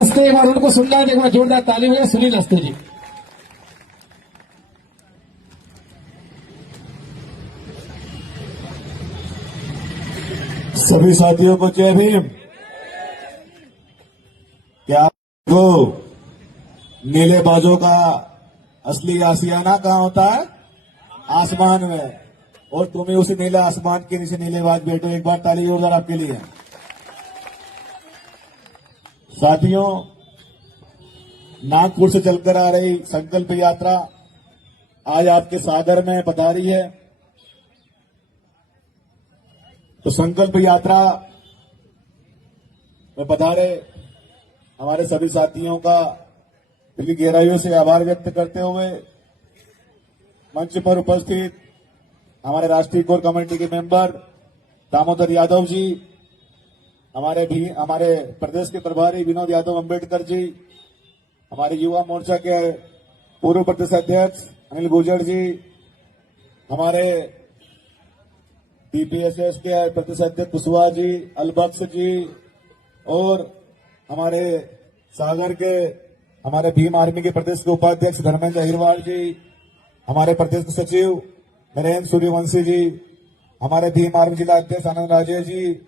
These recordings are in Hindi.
एक बार उनको सुनना है, एक बार जोरदार ताली बजाए सुनील अस्तु जी। सभी साथियों को जय भीम। क्या आपको नीले बाजों का असली आशियाना कहाँ होता है? आसमान में। और तुम ही उसी नीले आसमान के नीचे नीले बाज बैठो। एक बार ताली होगा आपके लिए। साथियों, नागपुर से चलकर आ रही संकल्प यात्रा आज आपके सागर में पधारी है। तो संकल्प यात्रा में पधारे हमारे सभी साथियों का दिली गहराइयों से आभार व्यक्त करते हुए मंच पर उपस्थित हमारे राष्ट्रीय कोर कमेटी के मेंबर दामोदर यादव जी, हमारे प्रदेश के प्रभारी विनोद यादव अम्बेडकर जी, हमारे युवा मोर्चा के पूर्व प्रदेश अध्यक्ष अनिल गुर्जर जी, हमारे डीपीएसएस के प्रदेश अध्यक्ष कुशवाहा जी, अलबख्श जी, और हमारे सागर के हमारे भीम आर्मी के प्रदेश के उपाध्यक्ष धर्मेंद्र अहिरवार जी, हमारे प्रदेश के सचिव नरेंद्र सूर्यवंशी जी, हमारे भीम आर्मी जिला अध्यक्ष आनंद राजे जी,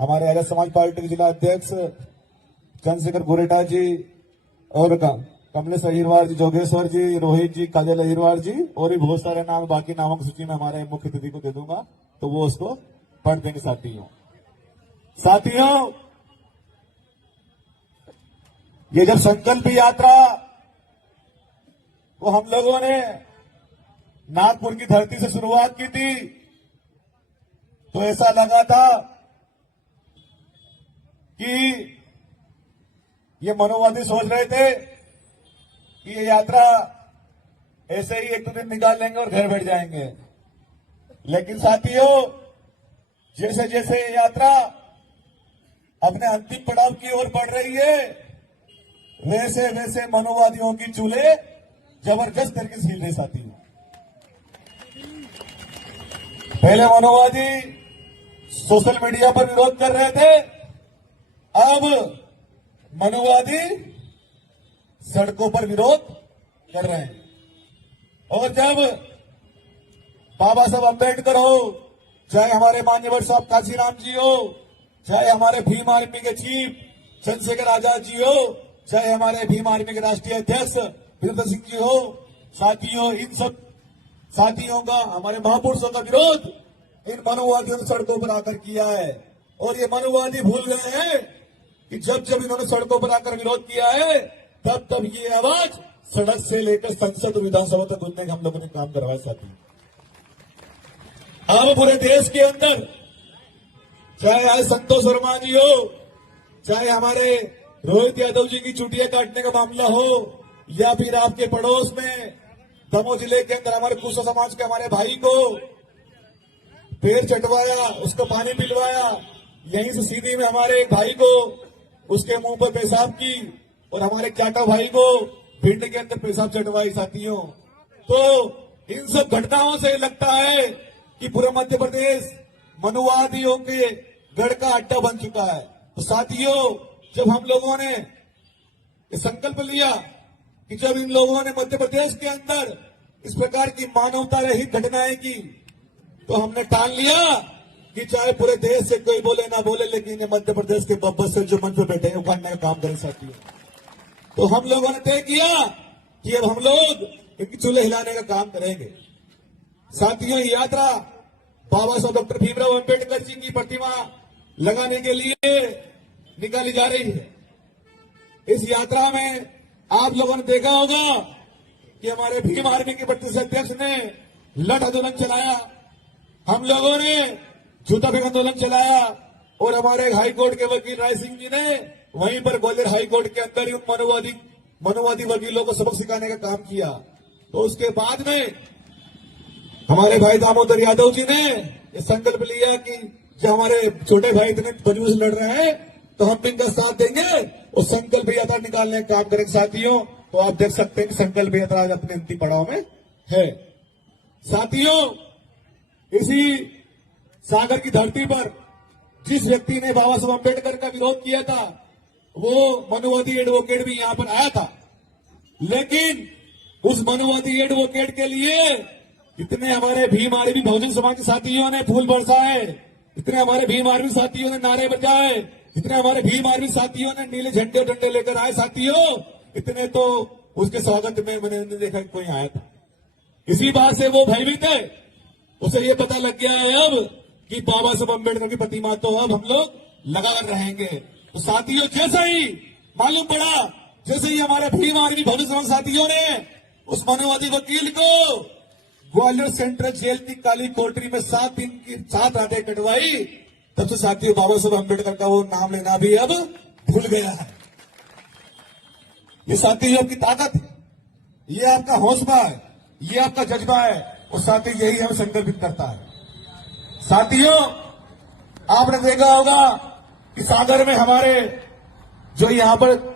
हमारे आर्य समाज पार्टी के जिला अध्यक्ष चंद्रशेखर गोरेटा जी, और कमलेश अहिरवार जी, जोगेश्वर जी, रोहित जी, काजल अहिरवार जी, और भी बहुत सारे नाम बाकी नामों की सूची में हमारे मुख्य अतिथि को दे दूंगा तो वो उसको पढ़ देंगे। साथियों, ये जब संकल्प यात्रा को हम लोगों ने नागपुर की धरती से शुरुआत की थी तो ऐसा लगा था कि ये मनोवादी सोच रहे थे कि ये यात्रा ऐसे ही एक दो दिन निकाल लेंगे और घर बैठ जाएंगे। लेकिन साथियों, जैसे जैसे ये यात्रा अपने अंतिम पड़ाव की ओर बढ़ रही है वैसे वैसे मनोवादियों की चूल्हे जबरदस्त तरीके से हिल रहे। साथियों, पहले मनोवादी सोशल मीडिया पर विरोध कर रहे थे, अब मनोवादी सड़कों पर विरोध कर रहे हैं। और जब बाबा साहब अम्बेडकर हो, चाहे हमारे मान्यवर साहब काशीराम जी हो, चाहे हमारे भीम आर्मी के चीफ चंद्रशेखर आजाद जी हो, चाहे हमारे भीम आर्मी के राष्ट्रीय अध्यक्ष वीरेंद्र सिंह जी हो, साथियों, इन सब साथियों का, हमारे महापुरुषों का विरोध इन मनोवादियों ने सड़कों पर आकर किया है। और ये मनोवादी भूल गए हैं कि जब जब इन्होंने सड़कों पर आकर विरोध किया है तब तब ये आवाज सड़क से लेकर संसद और विधानसभा तक गूंजने का हम लोगों ने काम करवाया। साथियों, अब पूरे देश के अंदर चाहे आज संतोष वर्मा जी हो, चाहे हमारे रोहित यादव जी की चुटिया काटने का मामला हो, या फिर आपके पड़ोस में दमोह जिले के अंदर हमारे कुशा समाज के हमारे भाई को पैर चटवाया, उसको पानी पिलवाया, यहीं से सीधी में हमारे एक भाई को उसके मुंह पर पेशाब की, और हमारे चाटा भाई को भिंड के अंदर पेशाब चटवाई। साथियों, तो इन सब घटनाओं से लगता है कि पूरा मध्य प्रदेश मनुवादियों के गढ़ का अड्डा बन चुका है। तो साथियों, जब हम लोगों ने संकल्प लिया कि जब इन लोगों ने मध्य प्रदेश के अंदर इस प्रकार की मानवता रहित घटनाएं की तो हमने ठान लिया कि चाहे पूरे देश से कोई बोले ना बोले, लेकिन ये मध्य प्रदेश के बब्बर से जो मंच पर बैठे हैं उखाड़ने का काम करें। साथियों, तो हम लोगों ने तय किया कि अब हम लोग इनकी चूल्हे हिलाने का काम करेंगे। साथियों, ये यात्रा बाबा साहब डॉक्टर भीमराव अम्बेडकर जी की प्रतिमा लगाने के लिए निकाली जा रही है। इस यात्रा में आप लोगों ने देखा होगा कि हमारे भीम आर्मी के प्रदेश अध्यक्ष ने लठ आंदोलन चलाया, हम लोगों ने जूता फेंक आंदोलन चलाया, और हमारे हाईकोर्ट के वकील राय सिंह जी ने वहीं पर ग्वालियर हाईकोर्ट के अंदर ही उन मनोवादी वकीलों को सबक सिखाने का काम किया। तो उसके बाद में हमारे भाई दामोदर यादव जी ने ये संकल्प लिया कि जो हमारे छोटे भाई इतने मजबूत से लड़ रहे हैं तो हम इनका साथ देंगे और संकल्प यात्रा निकालने का काम करेंगे। साथियों, तो आप देख सकते हैं कि संकल्प यात्रा आज अपने अंतिम पड़ाव में है। साथियों, इसी सागर की धरती पर जिस व्यक्ति ने बाबा साहब अम्बेडकर का विरोध किया था वो मनुवादी एडवोकेट भी यहां पर आया था, लेकिन उस मनुवादी एडवोकेट के लिए इतने हमारे भीम आर्मी बहुजन समाज के साथियों ने फूल बरसाए, इतने हमारे भीम आर्मी साथियों ने नारे बजाए, इतने हमारे भीम आर्मी साथियों ने नीले झंडे और डंडे लेकर आए साथियों, इतने तो उसके स्वागत में मैंने नहीं देखा कि कोई आया था। इसी बात से वो भयभीत है। उसे ये पता लग गया है अब कि बाबा साहब अम्बेडकर की प्रतिमा तो अब हम लोग लगा कर रहेंगे। तो साथियों, जैसे ही मालूम पड़ा, जैसे ही हमारे भीम आर्मी बहुजन समाज साथियों ने उस मानववादी वकील को ग्वालियर सेंट्रल जेल की काली कोठरी में 7 दिन की 7 रातें कटवाई, तब से साथियों बाबा साहब अम्बेडकर का वो नाम लेना भी अब भूल गया है। ये साथियों आपकी ताकत है, ये आपका हौसला है, ये आपका जज्बा है, और साथियों यही हमें संकल्पित करता है। साथियों, आपने देखा होगा कि सागर में हमारे जो यहां पर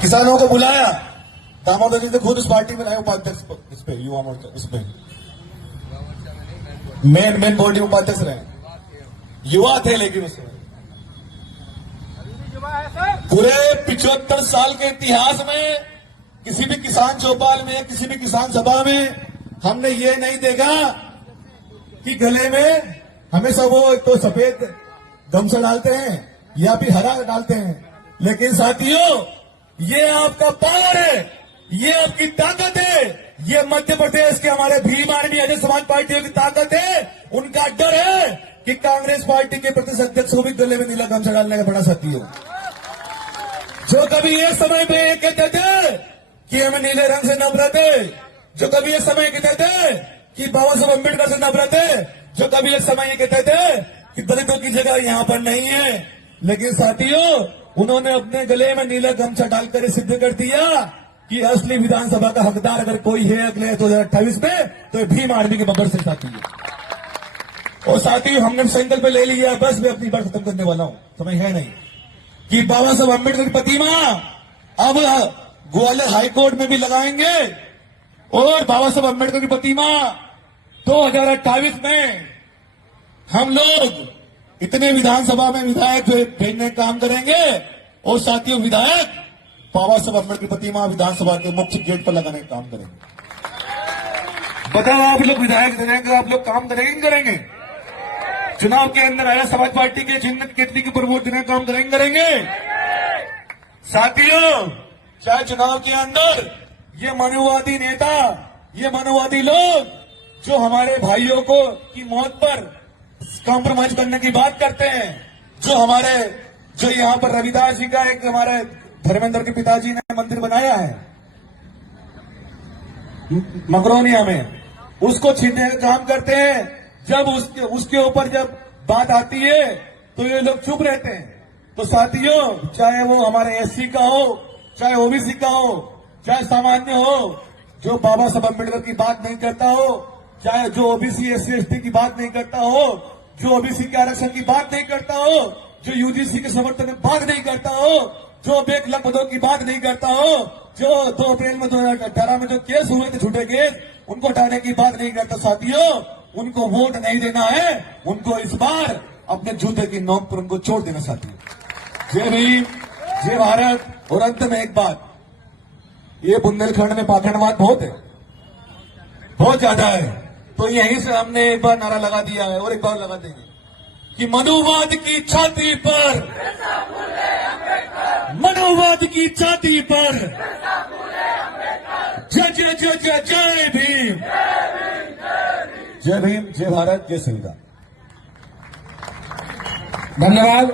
किसानों को बुलाया, दामोदर जी ने खुद उस पार्टी में लाए उपाध्यक्ष इस पे युवा मोर्चा इसमें मेन बॉडी उपाध्यक्ष रहे, युवा थे लेकिन उसमें पूरे 75 साल के इतिहास में किसी भी किसान चौपाल में किसी भी किसान सभा में हमने ये नहीं देखा कि गले में हमेशा वो तो सफेद गमछा डालते हैं या फिर हरा डालते हैं, लेकिन साथियों ये आपका पावर है, ये आपकी ताकत है, ये मध्य प्रदेश के हमारे भीम आर्मी अजय समाज पार्टियों की ताकत है। उनका डर है कि कांग्रेस पार्टी के प्रदेश अध्यक्ष को भी गले में नीला गमछा डालने का बड़ा साथियों, जो कभी ये समय पे ये कहते थे कि हमें नीले रंग से नफरत है, जो कभी ये समय कहते थे कि बाबा साहब अम्बेडकर से नफरत है, जो कभी ये समय ये कहते थे कि दलितों की जगह यहां पर नहीं है, लेकिन साथियों उन्होंने अपने गले में नीला गमछा डालकर ये सिद्ध कर दिया कि असली विधानसभा का हकदार अगर कोई है अगले 2028 में तो ये भीम आर्मी के बब्बर से साथी है। और साथियों हमने संकल्प ले लिया, बस मैं अपनी बात खत्म करने वाला हूं, समय है नहीं, कि बाबा साहब अम्बेडकर की प्रतिमा अब ग्वालियर हाईकोर्ट में भी लगाएंगे और बाबा साहब अम्बेडकर की प्रतिमा 2028 में हम लोग इतने विधानसभा में विधायक भेजने का काम करेंगे और साथियों विधायक बाबा साहब अम्बेडकर की प्रतिमा विधानसभा के मुख्य गेट पर लगाने का काम करेंगे। बताओ आप लोग विधायक देंगे, आप लोग काम करेंगे नहीं करेंगे? चुनाव के अंदर आया समाज पार्टी के चिन्ह केतली की प्रमोट देने का काम करेंगे? साथियों चाहे चुनाव के अंदर ये मनुवादी नेता, ये मनुवादी लोग जो हमारे भाइयों को की मौत पर कॉम्प्रोमाइज करने की बात करते हैं, जो यहाँ पर रविदास जी का एक हमारे धर्मेंद्र के पिताजी ने मंदिर बनाया है मकरोनिया में, उसको छीनने का काम करते हैं। जब उसके ऊपर जब बात आती है तो ये लोग चुप रहते हैं। तो साथियों चाहे वो हमारे एससी का हो, चाहे ओबीसी का हो, चाहे सामान्य हो, जो बाबा साहब अम्बेडकर की बात नहीं करता हो, चाहे जो ओबीसी एससी एसटी की बात नहीं करता हो, जो ओबीसी के आरक्षण की बात नहीं करता हो, जो यूजीसी के समर्थन में बात नहीं करता हो, जो 1 लाख पदों की बात नहीं करता हो, जो 2 अप्रैल में 2018 में जो केस हुए थे झूठे केस, उनको हटाने की बात नहीं करता। साथियों उनको वोट नहीं देना है, उनको इस बार अपने जूते की नोक पर उनको छोड़ देना। साथियों जय भीम, जय भारत। और अंत में एक बात, ये बुंदेलखंड में पाखंडवाद बहुत है, बहुत ज्यादा है, तो यहीं से हमने एक बार नारा लगा दिया है और एक बार लगा देंगे कि मनुवाद की छाती पर, मनुवाद की छाती पर जय जय जय जय जय भीम, जय भीम, जय भारत, जय संविधान। धन्यवाद।